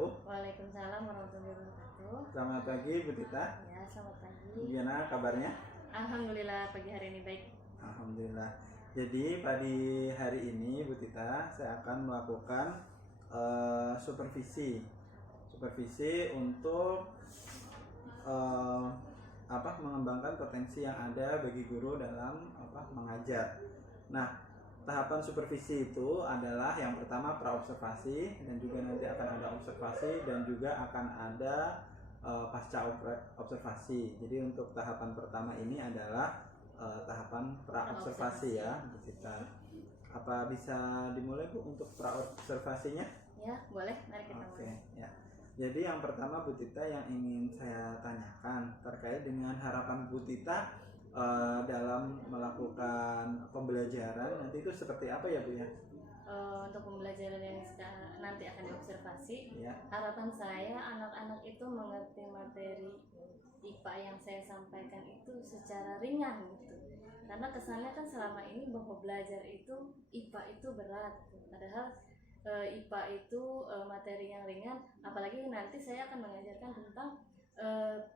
wabarakatuh. Waalaikumsalam warahmatullahi wabarakatuh. Selamat pagi Bu Tita. Ya, selamat pagi. Gimana kabarnya? Alhamdulillah pagi hari ini baik. Alhamdulillah. Jadi pagi hari ini Bu Tita, saya akan melakukan supervisi untuk mengembangkan potensi yang ada bagi guru dalam mengajar. Nah, tahapan supervisi itu adalah yang pertama praobservasi, dan juga nanti akan ada observasi, dan juga akan ada pasca observasi. Jadi untuk tahapan pertama ini adalah tahapan praobservasi ya, Bu Tita. Apa bisa dimulai Bu untuk praobservasinya? Ya, boleh. Mari kita mulai. Ya. Jadi yang pertama Bu Tita yang ingin saya tanyakan terkait dengan harapan Bu Tita dalam melakukan pembelajaran nanti itu seperti apa ya Bu ya? Untuk pembelajaran yang nanti akan diobservasi, Ya. harapan saya anak-anak itu mengerti materi IPA yang saya sampaikan itu secara ringan gitu. Karena kesannya kan selama ini bahwa belajar itu IPA itu berat, padahal IPA itu materi yang ringan. Apalagi nanti saya akan mengajarkan tentang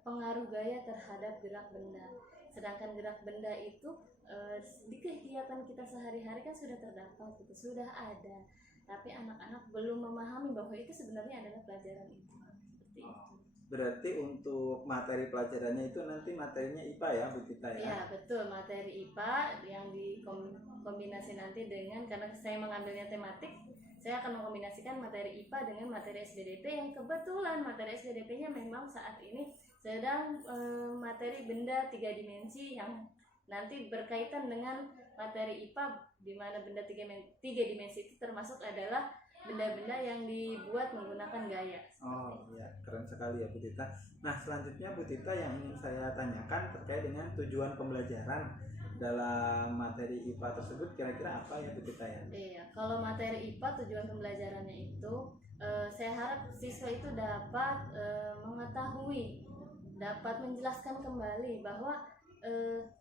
pengaruh gaya terhadap gerak benda. Sedangkan gerak benda itu di kegiatan kita sehari-hari kan sudah terdapat, gitu, sudah ada. Tapi anak-anak belum memahami bahwa itu sebenarnya adalah pelajaran itu. Seperti itu. Berarti untuk materi pelajarannya itu nanti materinya IPA ya Bu Tita ya? Iya betul, materi IPA yang dikombinasi nanti dengan, karena saya mengambilnya tematik, saya akan mengkombinasikan materi IPA dengan materi SBDP yang kebetulan materi SBDP-nya memang saat ini sedang materi benda 3 dimensi yang nanti berkaitan dengan materi IPA, di mana benda 3 dimensi itu termasuk adalah benda-benda yang dibuat menggunakan gaya. Oh ya, keren sekali ya Bu Tita. Nah selanjutnya Bu Tita yang ingin saya tanyakan terkait dengan tujuan pembelajaran dalam materi IPA tersebut kira-kira apa ya Bu Tita ya? Iya, kalau materi IPA tujuan pembelajarannya itu saya harap siswa itu dapat mengetahui, dapat menjelaskan kembali bahwa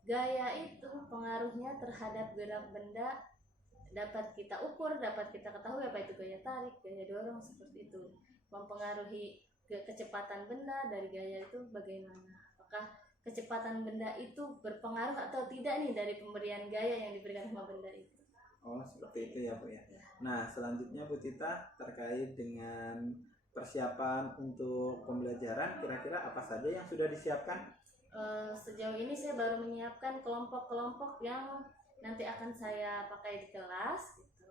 gaya itu pengaruhnya terhadap gerak benda dapat kita ukur, dapat kita ketahui apa itu gaya tarik, gaya dorong, seperti itu. Mempengaruhi kecepatan benda dari gaya itu bagaimana. Apakah kecepatan benda itu berpengaruh atau tidak nih dari pemberian gaya yang diberikan sama benda itu. Oh seperti itu ya Bu ya. Nah selanjutnya Bu Tita terkait dengan persiapan untuk pembelajaran kira-kira apa saja yang sudah disiapkan? Sejauh ini saya baru menyiapkan kelompok-kelompok yang nanti akan saya pakai di kelas gitu.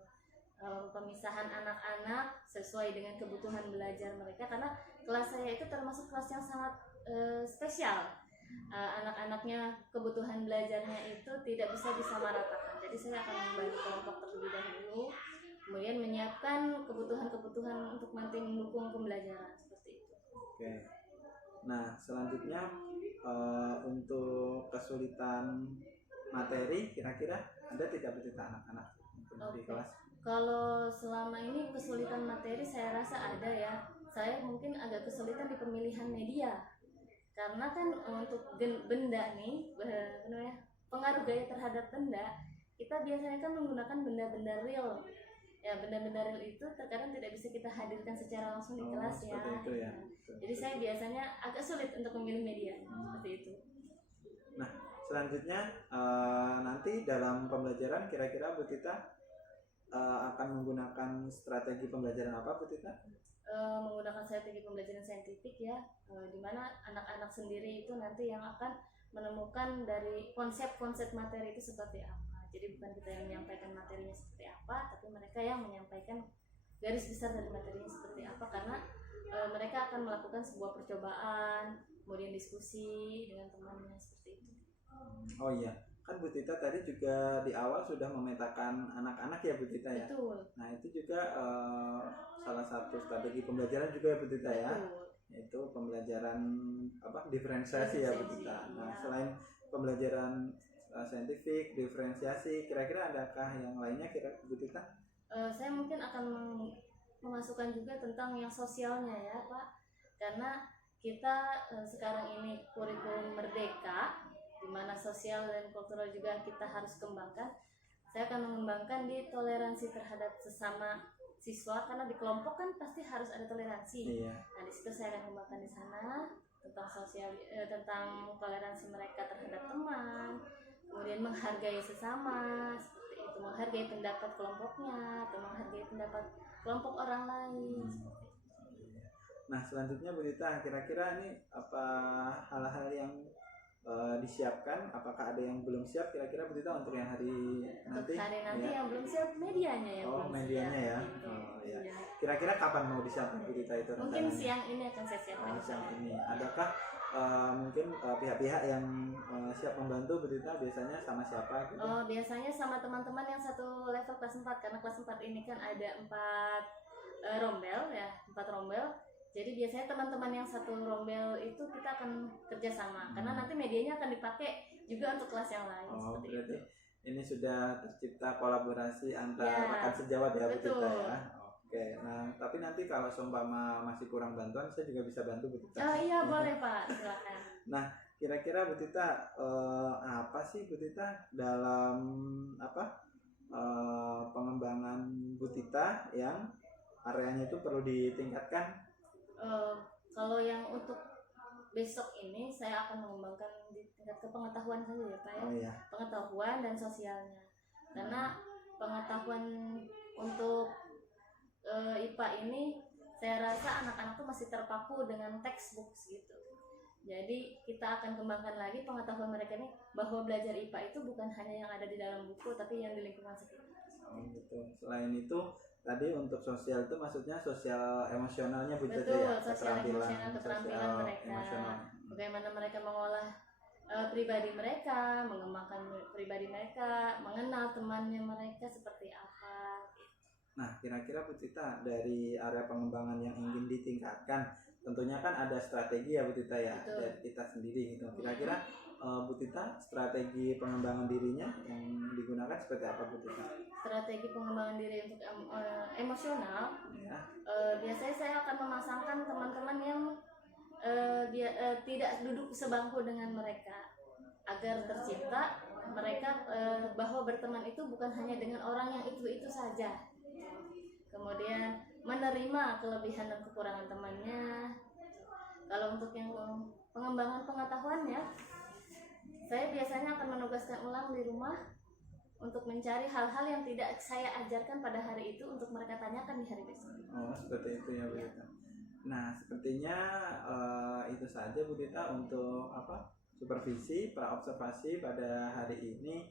Pemisahan anak-anak sesuai dengan kebutuhan belajar mereka, karena kelas saya itu termasuk kelas yang sangat spesial. Anak-anaknya kebutuhan belajarnya itu tidak bisa disamaratakan. Jadi saya akan membagi kelompok terlebih dahulu, kemudian menyiapkan kebutuhan-kebutuhan untuk nanti mendukung pembelajaran seperti itu. Oke. Nah selanjutnya untuk kesulitan materi kira-kira ada tidak Bu Tita anak-anak di kelas? Kalau selama ini kesulitan materi saya rasa ada ya. Saya mungkin agak kesulitan di pemilihan media. Karena kan untuk benda nih, pengaruh gaya terhadap benda, kita biasanya kan menggunakan benda-benda real. Ya, benda-benda real itu terkadang tidak bisa kita hadirkan secara langsung di kelas ya. Itu ya. Jadi saya biasanya agak sulit untuk memilih media seperti itu. Nah, selanjutnya nanti dalam pembelajaran kira-kira Bu Tita akan menggunakan strategi pembelajaran apa Bu Tita? Menggunakan strategi pembelajaran saintifik ya, di mana anak-anak sendiri itu nanti yang akan menemukan dari konsep-konsep materi itu seperti apa. Jadi bukan kita yang menyampaikan materinya seperti apa, tapi mereka yang menyampaikan garis besar dari materinya seperti apa, karena mereka akan melakukan sebuah percobaan, kemudian diskusi dengan temannya seperti itu. Oh iya, kan Bu Tita tadi juga di awal sudah memetakan anak-anak ya Bu Tita ya. Betul. Nah itu juga salah satu strategi pembelajaran juga ya Bu Tita ya. Yaitu pembelajaran diferensiasi ya Bu Tita. Nah selain pembelajaran saintifik, diferensiasi, kira-kira adakah yang lainnya Bu Tita? Saya mungkin akan memasukkan juga tentang yang sosialnya ya Pak, karena kita sekarang ini kurikulum merdeka, di mana sosial dan kultural juga kita harus kembangkan. Saya akan mengembangkan di toleransi terhadap sesama siswa, karena di kelompok kan pasti harus ada toleransi. Iya. Nah, di situ saya akan kembangkan di sana tentang tentang toleransi mereka terhadap teman, kemudian menghargai sesama, seperti itu, menghargai pendapat kelompoknya atau menghargai pendapat kelompok orang lain. Nah, selanjutnya Bu Tita, kira-kira ini apa hal-hal yang disiapkan? Apakah ada yang belum siap kira-kira Bu Tita untuk yang hari nanti? Untuk hari nanti ya? yang belum siap medianya yang Oh, belum medianya siap. ya. Gitu. Oh, ya. Iya. Kira-kira kapan mau disiapkan Bu Tita itu Mungkin rencananya? siang ini akan saya siapkan. Oh, siang ini. Adakah mungkin pihak-pihak yang siap membantu Bu Tita biasanya sama siapa gitu? Oh, biasanya sama teman-teman yang satu level kelas 4, karena kelas 4 ini kan ada 4 rombel ya, 4 rombel. Jadi biasanya teman-teman yang satu rombel itu kita akan kerjasama, karena nanti medianya akan dipakai juga untuk kelas yang lain. Oh, Seperti berarti itu. ini sudah tercipta kolaborasi antar Ya, rekan sejawat ya Bu Tita betul. ya. Oke, nah tapi nanti kalau seumpama masih kurang bantuan, saya juga bisa bantu Bu Tita. Oh iya, boleh Pak, silakan. Kira-kira Bu Tita apa sih Bu Tita dalam pengembangan Bu Tita yang areanya itu perlu ditingkatkan? Kalau yang untuk besok ini saya akan mengembangkan di tingkat kepengetahuan saja ya Pak ya. Oh iya. Pengetahuan dan sosialnya, karena pengetahuan untuk IPA ini saya rasa anak-anak tuh masih terpaku dengan textbook gitu. Jadi kita akan kembangkan lagi pengetahuan mereka ini bahwa belajar IPA itu bukan hanya yang ada di dalam buku, tapi yang di lingkungan sekitar. Oh gitu. Selain itu tadi untuk sosial itu maksudnya sosial emosionalnya Bu Tita Betul, ya, sosial emosional, keterampilan sosial mereka. emosional. Bagaimana mereka mengolah pribadi mereka, mengembangkan pribadi mereka, mengenal temannya mereka seperti apa. Nah, kira-kira Bu Tita dari area pengembangan yang ingin ditingkatkan, tentunya kan ada strategi ya Bu Tita ya, Betul. dari kita sendiri gitu. Kira-kira Bu Tita strategi pengembangan dirinya yang digunakan seperti apa Bu Tita? Strategi pengembangan diri untuk emosional, Ya. biasanya saya akan memasangkan teman-teman yang tidak duduk sebangku dengan mereka, agar tercipta mereka bahwa berteman itu bukan hanya dengan orang yang itu saja. Kemudian menerima kelebihan dan kekurangan temannya. Kalau untuk yang pengembangan pengetahuannya, saya biasanya akan menugaskan ulang di rumah untuk mencari hal-hal yang tidak saya ajarkan pada hari itu untuk mereka tanyakan di hari besok. Oh, seperti itu ya Bu Tita. Nah, sepertinya itu saja Bu Tita untuk supervisi praobservasi pada hari ini.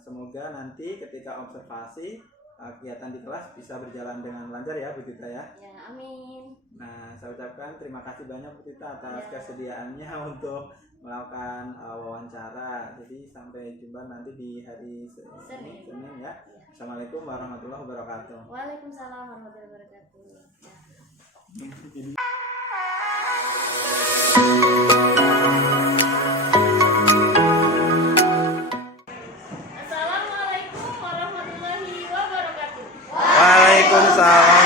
Semoga nanti ketika observasi kegiatan di kelas bisa berjalan dengan lancar ya Bu Tita ya. Ya, amin. Nah, saya ucapkan terima kasih banyak Bu Tita atas Ya. kesediaannya untuk melakukan wawancara. Jadi sampai jumpa nanti di hari Senin ya. Assalamualaikum warahmatullahi wabarakatuh. Waalaikumsalam warahmatullahi wabarakatuh. Assalamualaikum warahmatullahi wabarakatuh. Waalaikumsalam.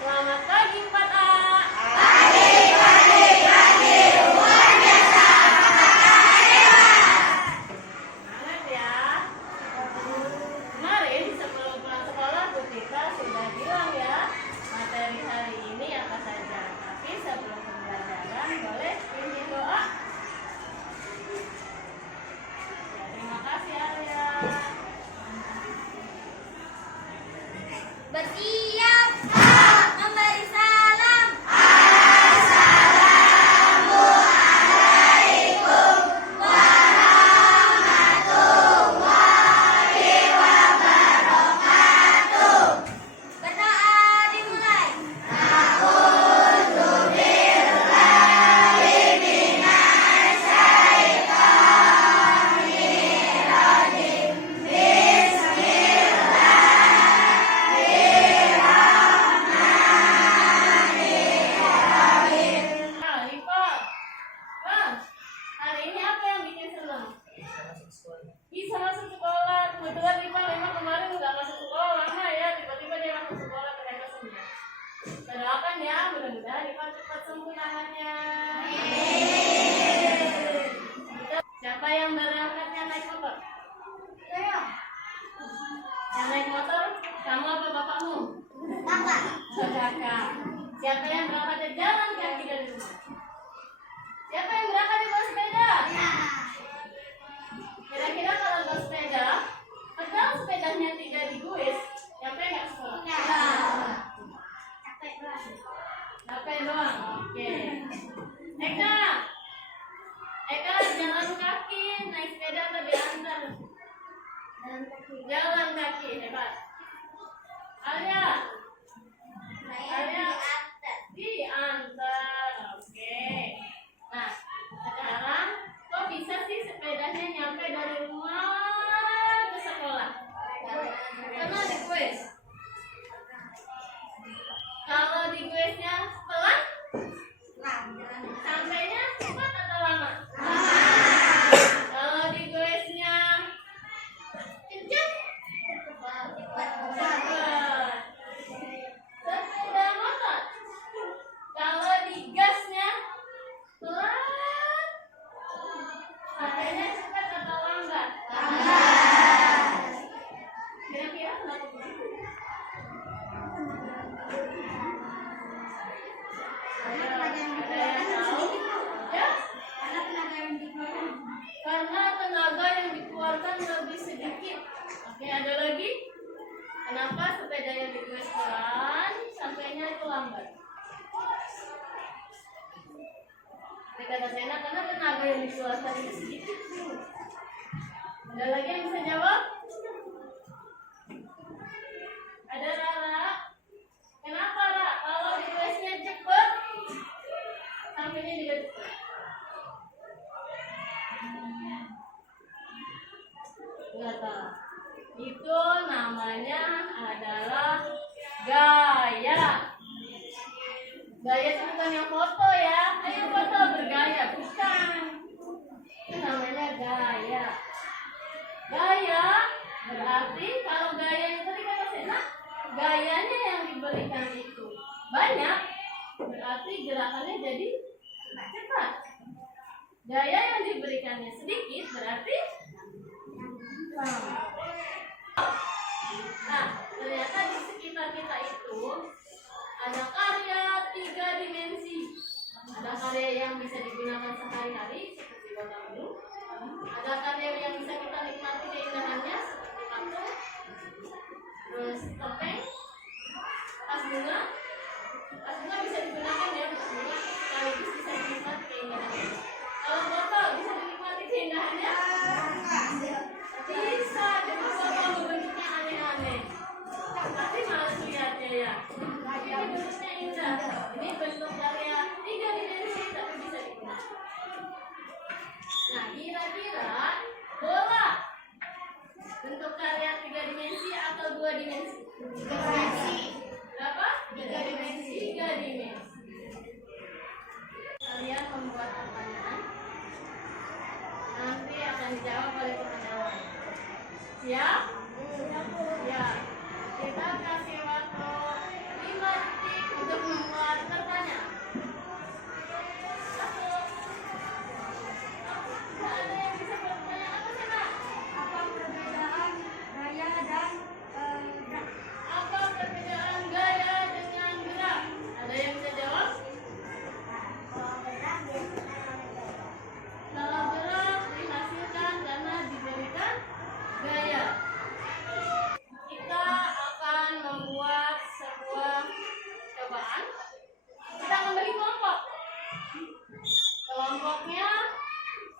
Selamat pagi 4A. Semangat ya. Kemarin sebelum pulang sekolah Bu Tita sudah bilang ya materi hari ini apa saja. Tapi sebelum pembelajaran boleh pimpin doa. Ya, terima kasih Arya. Bersiap memberi salam. Berdoa dimulai. Nah, Rifa. Bang, hari ini apa yang bikin seneng? Bisa masuk sekolah. Kebetulan Rifa memang kemarin nggak masuk sekolah lama ya. Tiba-tiba dia masuk sekolah ternyata senang. Kita doakan ya, mudah-mudahan Rifa cepat sembuh tangannya. Siapa yang berangkatnya naik motor? Saya. jalan kaki, naik sepeda atau diantar? Jalan kaki, hebat. Alia, diantar, oke. Nah, sekarang kok bisa sih sepedanya nyampe dari rumah ke sekolah? Karena di kuis. Kalau di kuisnya pelan, sampainya cepat atau lama? Kalau di kuisnya kencang, cepat. Sepeda motor. Kalau di gasnya pelan, sampainya cepat atau lambat? Kira-kira kenapa begitu? Ada yang tahu? Ya? Karena tenaga yang dikeluarkan lebih sedikit. Oke, ada lagi? Kenapa sepeda yang digunakan pelan, sampainya itu lambat? Ini kata Sena, karena tenaga yang dikeluarkan itu sedikit. Ada lagi yang bisa jawab? Ada Rara? Kenapa Rara? Kalau di kuesnya cepet, sampainya juga cepet. Enggak tahu. Itu namanya adalah gaya. Gaya itu bukan yang foto ya. Ayo foto bergaya, bukan. Itu namanya gaya. Gaya berarti kalau gaya yang tadi kata Sena, gayanya yang diberikan itu banyak, berarti gerakannya jadi cepat. Gaya yang diberikannya sedikit berarti lambat. Nah, ternyata di sekitar kita itu ada karya 3 dimensi. Ada karya yang bisa digunakan sehari-hari seperti botol minum. Ada karya yang bisa kita nikmati keindahannya seperti patung, terus topeng, tas bunga. Tas bunga bisa digunakan ya, tas bunga sekaligus bisa dinikmati keindahannya. Kalau botol bisa dinikmati keindahannya? Bisa, cuma botol bentuknya aneh-aneh. Tapi malas lihatnya ya. Tapi ini bentuknya indah. Ini bentuk karya 3 dimensi tapi bisa digunakan. Nah, kira-kira bola bentuk karya 3 dimensi atau 2 dimensi? 3 dimensi. Berapa? 3 dimensi. 3 dimensi. Kalian membuat pertanyaan, nanti akan dijawab oleh pemenang. Siap? Ya. Kita kasih waktu 5 detik untuk membuat pertanyaan. 1. Tidak ada yang bisa bertanya apa sih, Pak? Apa perbedaan gaya dan gerak? Apa perbedaan gaya dengan gerak? Ada yang bisa jawab? Kalau gerak dihasilkan karena diberikan gaya. Kita akan membuat sebuah cobaan. Kita memberi kelompok. Kelompoknya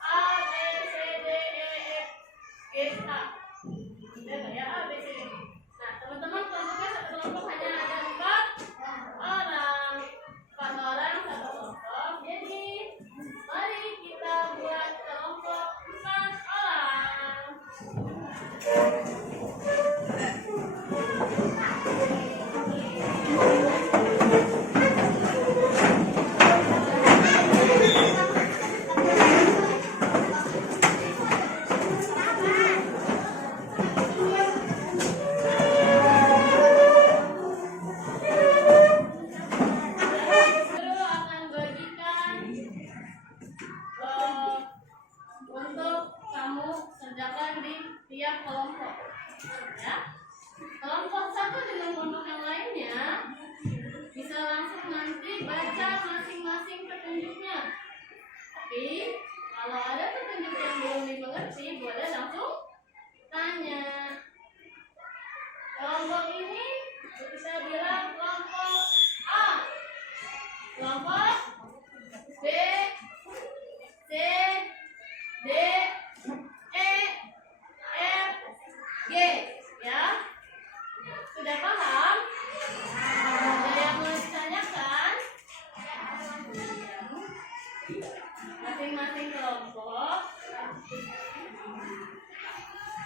A, B, C, D, E, F, G, H. Ya, A, B, C, D. Nah, teman-teman kelompoknya satu kelompok hanya ada 4 orang. 4 orang satu kelompok. Jadi, mari kita buat kelompok 4 orang. Guru akan bagikan untuk kamu kerjakan di tiap kelompok. Ya. Kelompok satu dengan kelompok yang lainnya bisa langsung nanti baca masing-masing petunjuknya. Tapi kalau ada petunjuk yang belum dimengerti, boleh langsung tanya. Kelompok ini kita bilang kelompok A, kelompok B, C, kelompok.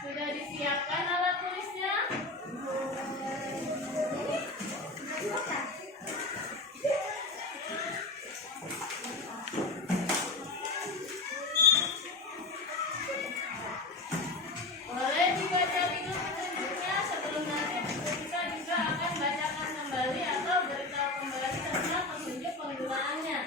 Sudah disiapkan alat tulisnya? Boleh dibaca dulu petunjuknya sebelum nanti kita juga akan bacakan kembali atau beritahu kembali tentang petunjuk penggunaannya.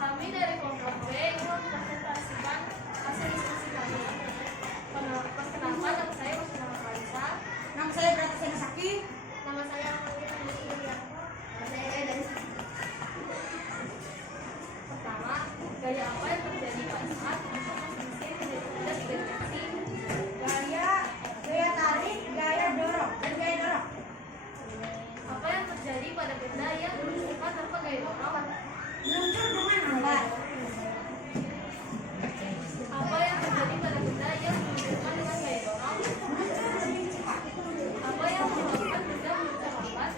Kami dari kelompok B ingin mempresentasikan hasil diskusi kami. Perkenalkan, nama saya Wasmana Farisa. Nama saya Berata Senasaki. Nama saya Amelia Yulia. Nama saya dari Pertama, gaya apa yang terjadi pada saat mesin ada tiga dimensi? Gaya tarik, gaya dorong, dan gaya dorong. Apa yang terjadi pada benda yang bersifat tanpa gaya dorong? Meluncur dengan lambat. Apa yang terjadi pada benda yang menunjukkan dengan gaya dorong? Meluncur lebih cepat. Apa yang menyebabkan benda meluncur lambat?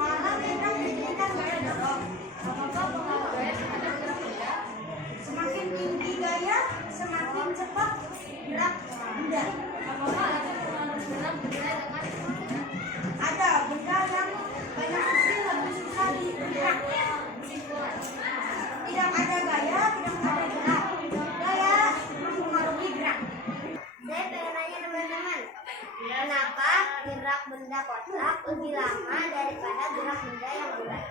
Karena benda menjadikan gaya dorong. Apakah pengaruh gaya terhadap gerak benda? Semakin tinggi gaya, semakin cepat gerak benda. Apakah ada pengaruh gerak benda dengan benda? Ada benda yang banyak sisi lebih susah digerak. Kesimpulan. Tidak ada gaya, tidak ada gerak. Gaya mempengaruhi gerak. Saya pengen nanya teman-teman, Ya, kenapa gerak benda kotak lebih lama daripada gerak benda yang bulat?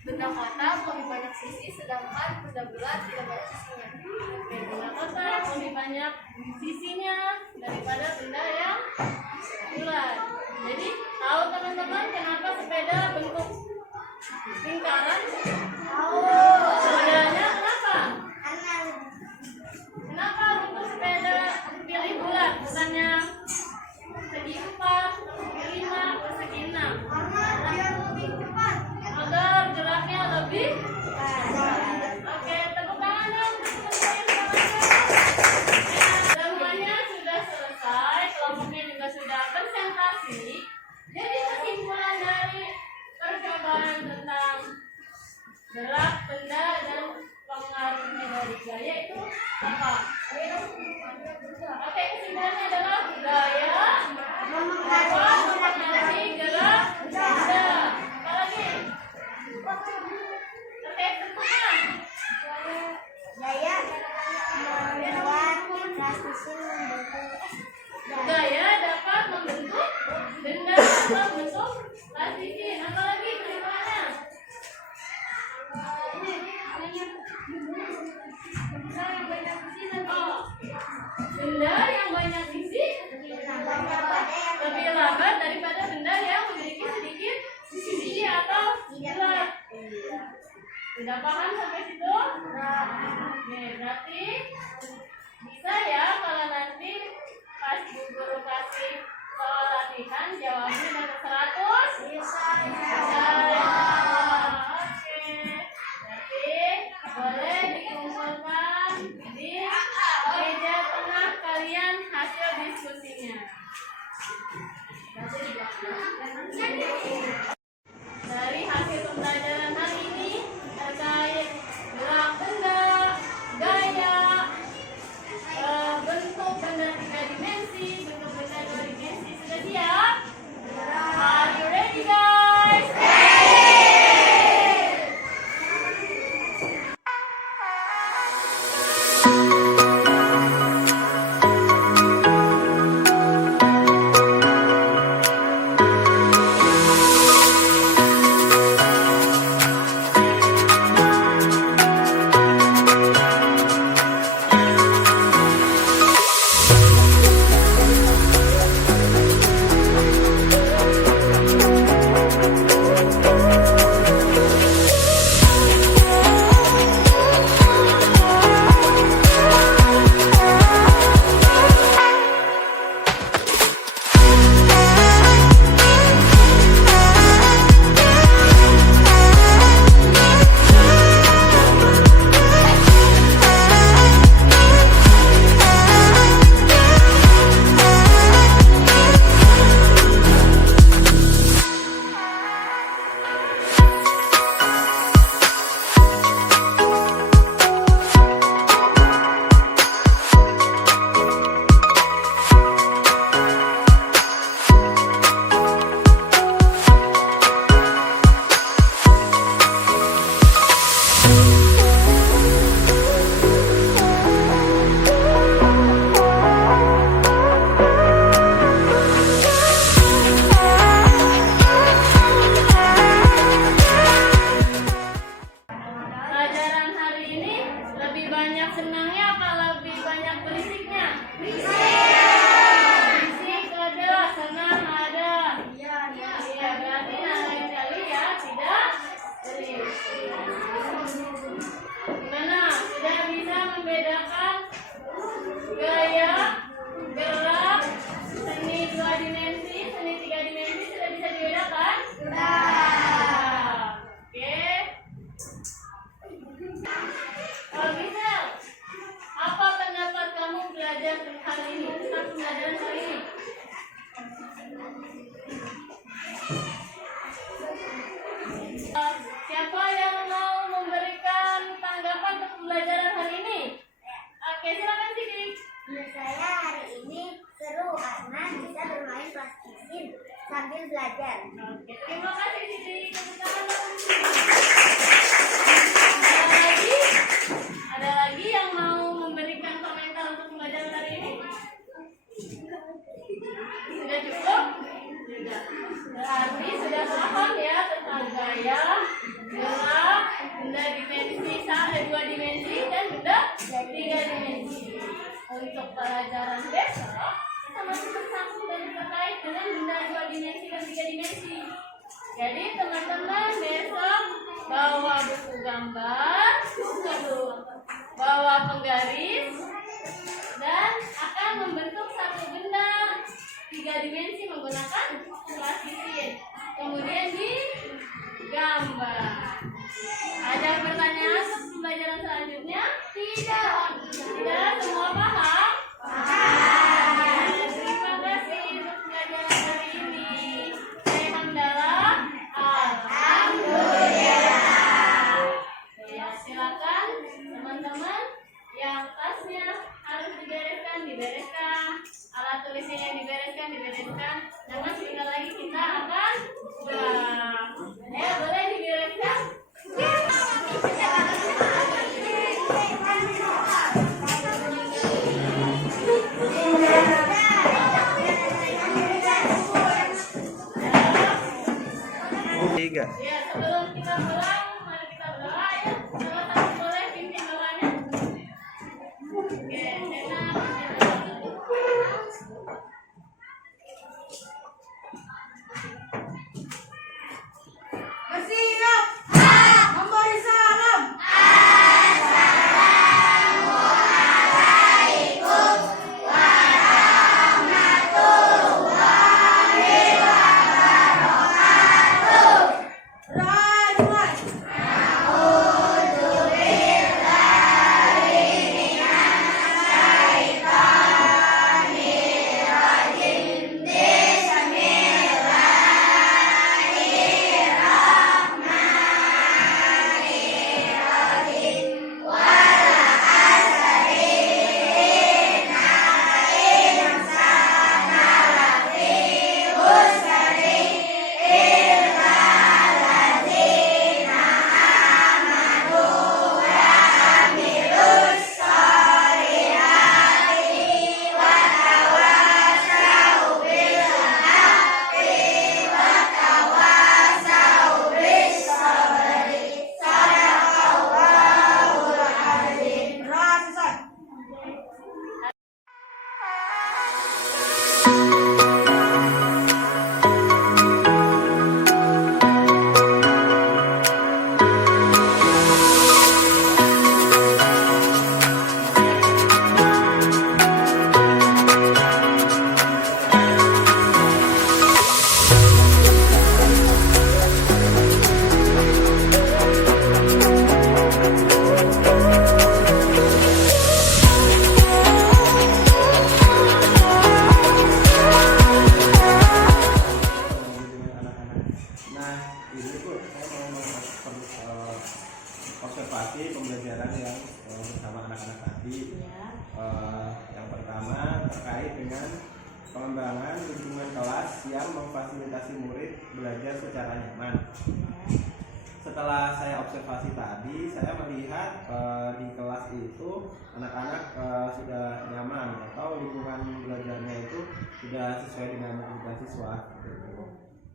benda kotak lebih banyak sisi, sedangkan benda bulat tidak banyak sisinya. Oke, benda kotak lebih banyak sisinya daripada benda yang bulat. Jadi, tahu teman-teman kenapa sepeda bentuk lingkaran? Sebenarnya kenapa? Karena Kenapa bentuk sepeda pilih bulat, bukannya segi 4, segi 5, persegi 6? Dia lebih cepat. Agar geraknya lebih Oke, tepuk tangan dong untuk teman-teman semuanya. Semuanya sudah selesai, kelompoknya juga sudah presentasi. Jadi kesimpulan dari percobaan tentang gerak benda dan pengaruhnya dari gaya itu apa? Oke, kesimpulannya adalah gaya mempengaruhi gerak benda. Apa lagi? Terkait bentuknya. gaya membuat transisi membentuk Gaya dapat membentuk benda atau bentuk plastikin. Apa lagi kesimpulannya? Oh, benda yang banyak sisi lebih lambat daripada benda yang memiliki sedikit sisi atau bulat. Sudah paham sampai situ? Oke, berarti bisa ya kalau nanti pas Bu Guru kasih soal latihan jawabnya dapat 100? Bisa. Oke. Berarti boleh dikumpulkan di meja tengah kalian hasil diskusinya. Dari hasil pembelajaran hari ini terkait gerak benda, gaya, bentuk benda 3 dimensi, bentuk benda 2 dimensi, sudah siap? Are you ready guys? banyak senangnya apa lebih banyak berisiknya? Berisik ada, senang ada. Iya, berarti lain kali ya tidak berisik. Gimana? Sudah bisa membedakan gaya, gerak, seni 2 dimensi, seni 3 dimensi sudah bisa dibedakan? Sudah. Oke. Misal, apa pendapat kamu belajar hari ini tentang pembelajaran hari ini? Siapa yang mau memberikan tanggapan untuk pembelajaran hari ini? Oke, silakan Siti. Menurut saya hari ini seru karena bisa bermain plastisin sambil belajar. Oke, terima kasih Siti. Tepuk tangan. Ada lagi yang mau memberikan komentar untuk pembelajaran hari ini? Sudah cukup? Sudah. Berarti sudah paham ya tentang gaya, gerak, benda dimensi ada 2 dimensi dan benda 3 dimensi. Untuk pelajaran besok kita masih tersambung dan terkait dengan benda 2 dimensi dan 3 dimensi. Jadi teman-teman besok bawa buku gambar, bawa penggaris, dan akan membentuk satu benda 3 dimensi menggunakan plastisin. Kemudian digambar. Ada pertanyaan untuk pembelajaran selanjutnya? Tidak. Tidak, semua paham? Paham. Terima kasih untuk pembelajaran hari ini. Saya Hamdalah. Alhamdulillah. Ya, silakan teman-teman yang tasnya harus dibereskan. Alat tulisnya yang dibereskan. Jangan sebentar lagi kita akan pulang. Ya, boleh dibereskan? Tiga. Ya, sebelum kita pulang, mari kita berdoa ya. Sama-sama boleh pimpin doanya. Oke, Bersiap. Memberi salam. Right. observasi pembelajaran yang bersama anak-anak tadi. Yang pertama terkait dengan pengembangan lingkungan kelas yang memfasilitasi murid belajar secara nyaman. Setelah saya observasi tadi, saya melihat di kelas itu anak-anak sudah nyaman atau lingkungan belajarnya itu sudah sesuai dengan kebutuhan siswa.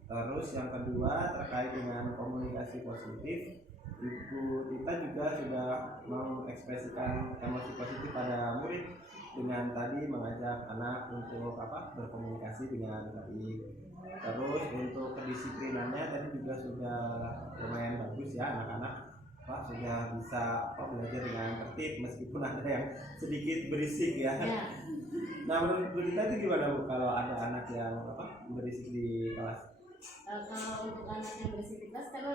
Terus yang kedua terkait dengan komunikasi positif, Ibu Tita juga sudah mengekspresikan emosi positif pada murid dengan tadi mengajak anak untuk berkomunikasi dengan baik. Terus untuk kedisiplinannya tadi juga sudah lumayan bagus ya, anak-anak sudah bisa belajar dengan tertib meskipun ada yang sedikit berisik ya. Nah menurut Bu Tita itu gimana Bu kalau ada anak yang berisik di kelas? Kalau untuk anak yang berisik di kelas, karena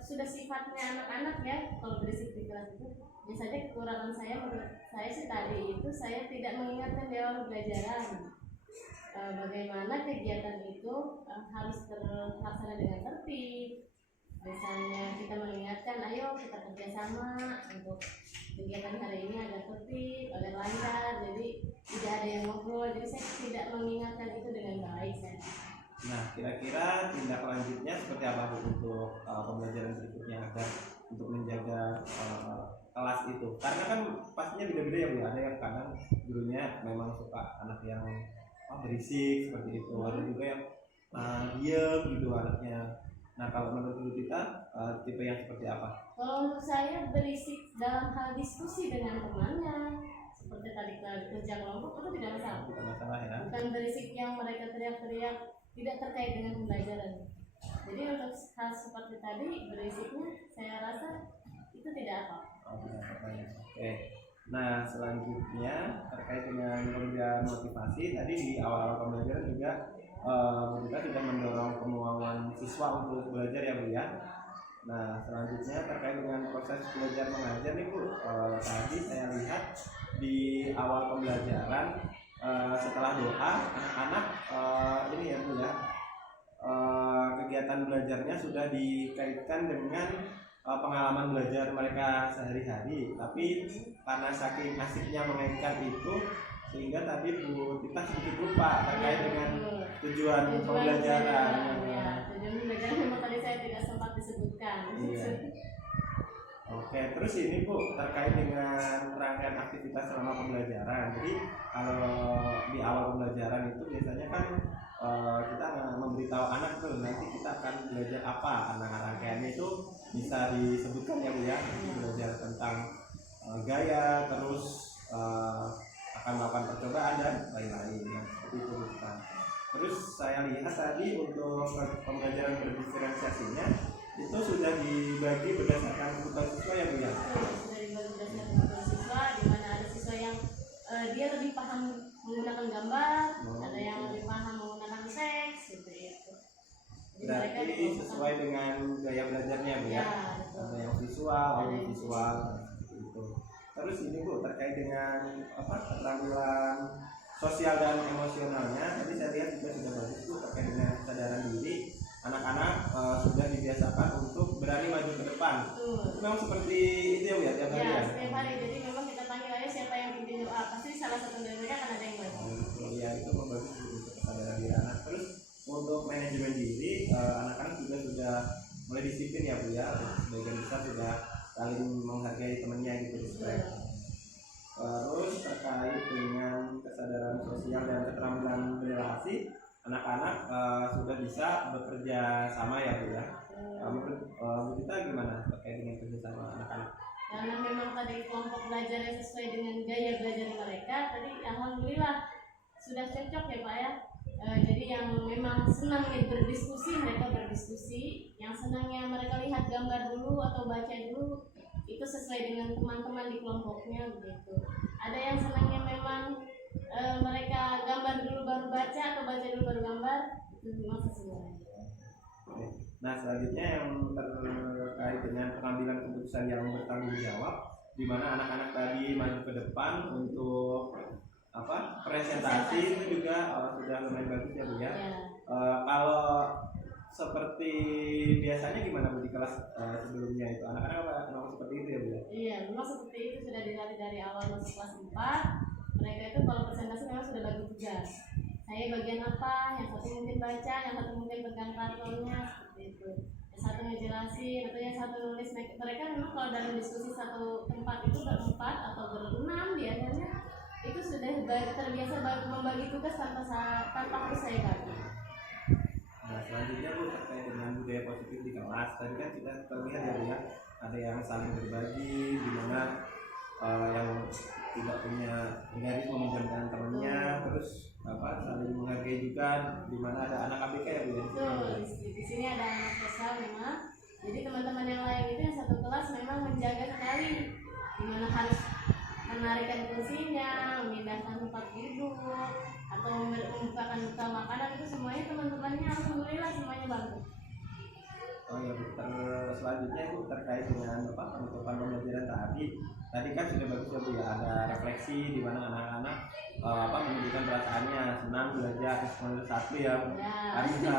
sudah sifatnya anak-anak ya, kalau berisik di kelas itu biasanya kekurangan saya menurut saya sih tadi itu saya tidak mengingatkan di awal pembelajaran bagaimana kegiatan itu harus terlaksana dengan tertib. Misalnya kita mengingatkan, ayo kita kerjasama untuk kegiatan hari ini agar tertib, agar lancar, jadi tidak ada yang ngobrol. Jadi saya tidak mengingatkan itu dengan baik saya. Nah, kira-kira tindak lanjutnya seperti apa Bu untuk pembelajaran berikutnya agar untuk menjaga kelas itu? Karena kan pastinya beda-beda ya Bu. Ada yang kadang gurunya memang suka anak yang berisik seperti itu, ada juga yang diam gitu anaknya. Nah, kalau menurut Bu Tita tipe yang seperti apa? Kalau untuk saya berisik dalam hal diskusi dengan temannya, seperti tadi kerja kelompok itu tidak masalah. Tidak masalah ya. Bukan berisik yang mereka teriak-teriak tidak terkait dengan pembelajaran. Jadi untuk hal seperti tadi berisiknya saya rasa itu tidak apa. Oke. Nah selanjutnya terkait dengan pemberian motivasi tadi di awal pembelajaran juga kita sudah mendorong kemauan siswa untuk belajar ya Bu ya. Nah selanjutnya terkait dengan proses belajar mengajar nih Bu, tadi saya lihat di awal pembelajaran setelah doa anak-anak ini ya Bu ya, kegiatan belajarnya sudah dikaitkan dengan pengalaman belajar mereka sehari-hari, tapi karena saking asiknya mengaitkan itu sehingga tadi Bu Tita sedikit lupa terkait dengan tujuan pembelajaran. Tujuan pembelajaran memang tadi saya tidak sempat disebutkan. Iya. Oke, terus ini Bu terkait dengan rangkaian aktivitas selama pembelajaran. Jadi kalau di awal pembelajaran itu biasanya kan kita memberitahu anak tuh nanti kita akan belajar apa. Nah rangkaiannya itu bisa disebutkan ya Bu ya, belajar tentang gaya, terus akan melakukan percobaan dan lain-lain. Nah, seperti itu bukan. Terus saya lihat tadi untuk pembelajaran berdiferensiasinya itu sudah dibagi berdasarkan kebutuhan siswa ya Bu ya? Sudah dibagi berdasarkan kebutuhan siswa, di mana ada siswa yang dia lebih paham menggunakan gambar, ada yang lebih paham menggunakan teks, seperti itu. Berarti sesuai dengan gaya belajarnya Bu ya? Ada yang visual, audio visual, seperti itu. Terus ini Bu terkait dengan keterampilan sosial dan emosionalnya, tadi saya lihat juga sudah bagus Bu terkait dengan kesadaran diri. Anak-anak sudah dibiasakan untuk berani maju ke depan. Memang seperti itu ya Bu ya, tiap hari ya? Setiap hari, jadi memang kita panggil aja siapa yang pimpin doa, pasti salah satu dari mereka akan ada yang maju. Ya itu membagus untuk kesadaran diri anak. Terus untuk manajemen diri, anak-anak juga sudah mulai disiplin ya Bu ya, sebagian besar sudah saling menghargai temannya gitu, respect. Terus terkait dengan kesadaran sosial dan keterampilan berrelasi, anak-anak sudah bisa bekerja sama ya Bu ya. Menurut Bu Tita gimana terkait dengan kerja sama anak-anak? Karena memang tadi kelompok belajarnya sesuai dengan gaya belajar mereka, tadi alhamdulillah sudah cocok ya Pak ya. Jadi yang memang senang berdiskusi mereka berdiskusi, yang senangnya mereka lihat gambar dulu atau baca dulu itu sesuai dengan teman-teman di kelompoknya begitu. Ada yang senangnya memang mereka gambar dulu baru baca atau baca dulu baru gambar, itu memang sesuai. Nah selanjutnya yang terkait dengan pengambilan keputusan yang bertanggung jawab, di mana anak-anak tadi maju ke depan untuk presentasi itu juga sudah lumayan bagus ya Bu ya. Kalau seperti biasanya gimana Bu di kelas sebelumnya itu anak-anak memang seperti itu ya Bu ya? Iya, memang seperti itu sudah dilatih dari awal masuk kelas 4. Mereka itu kalau presentasi memang sudah bagi tugas. Saya bagian apa, yang satu mungkin baca, yang satu mungkin pegang kartonnya, seperti itu. Yang satu ngejelasin, atau yang satu nulis. Mereka memang kalau dalam diskusi satu tempat itu berempat atau berenam biasanya itu sudah terbiasa membagi tugas tanpa harus saya bagi. Nah selanjutnya Bu terkait dengan budaya positif di kelas, tadi kan kita terlihat ya Bu ya, ada yang saling berbagi, di mana yang tidak punya garis meminjamkan temannya, terus saling menghargai juga, di mana ada anak ABK ya Bu ya. Betul, di sini ada anak spesial memang. Jadi teman-teman yang lain itu yang satu kelas memang menjaga sekali, di mana harus menarikan kursinya, memindahkan tempat duduk, atau membukakan bekal makanan, itu semuanya teman-temannya alhamdulillah semuanya bantu. Oh ya Bu, selanjutnya itu terkait dengan penutupan pembelajaran tadi. Tadi kan sudah bagus ya Bu ya, ada refleksi di mana anak-anak menunjukkan perasaannya senang belajar semester 1 ya, ada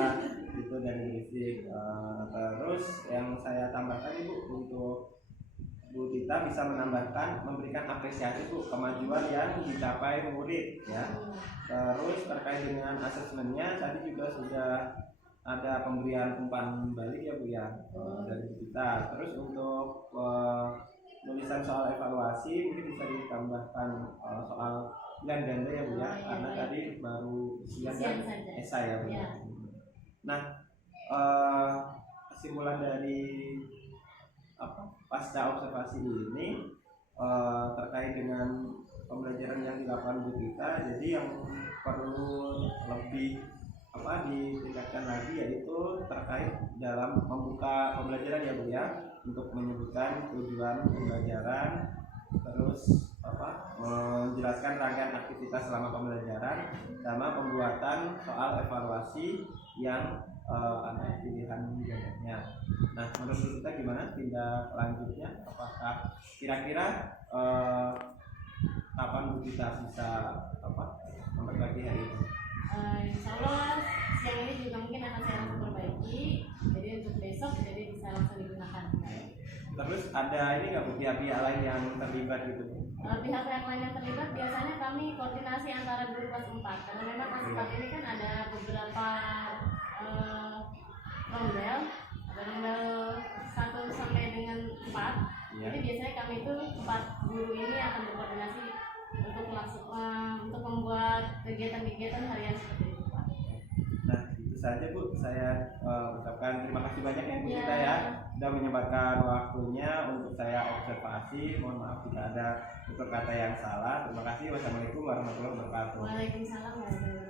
itu dari fisik. Terus yang saya tambahkan Ibu, untuk Bu Tita bisa menambahkan memberikan apresiasi Bu kemajuan yang dicapai murid ya. Terus terkait dengan asesmennya tadi juga sudah ada pemberian umpan balik ya Bu ya, dari Bu Tita. Terus untuk tulisan soal evaluasi mungkin bisa ditambahkan soal pilihan ganda ya Bu ya, karena tadi baru isian dan esai ya Bu ya. Nah, kesimpulan dari pasca observasi ini terkait dengan pembelajaran yang dilakukan Bu Tita, jadi yang perlu lebih ditingkatkan lagi yaitu terkait dalam membuka pembelajaran ya Bu ya, untuk menyebutkan tujuan pembelajaran, terus menjelaskan rangkaian aktivitas selama pembelajaran, sama pembuatan soal evaluasi yang ada pilihan gandanya. Nah, menurut kita gimana tindak lanjutnya? Apakah kira-kira kapan Bu Tita bisa memperbaiki hal ini? Insya Allah siang ini juga mungkin akan saya langsung perbaiki, jadi untuk besok jadi bisa langsung digunakan. Terus ada ini nggak Bu, pihak-pihak lain yang terlibat gitu? Pihak-pihak lain yang terlibat biasanya kami koordinasi antara guru kelas 4, karena memang kelas 4 ini kan ada beberapa rondel, ada rondel 1 sampai dengan 4. Jadi biasanya kami itu 4 guru ini akan berkoordinasi untuk membuat kegiatan-kegiatan harian seperti itu Pak. Nah itu saja Bu, saya ucapkan terima kasih banyak ya Bu Tita ya, sudah menyempatkan waktunya untuk saya observasi. Mohon maaf jika ada tutur kata yang salah. Terima kasih. Wassalamualaikum warahmatullahi wabarakatuh. Waalaikumsalam warahmatullahi wabarakatuh.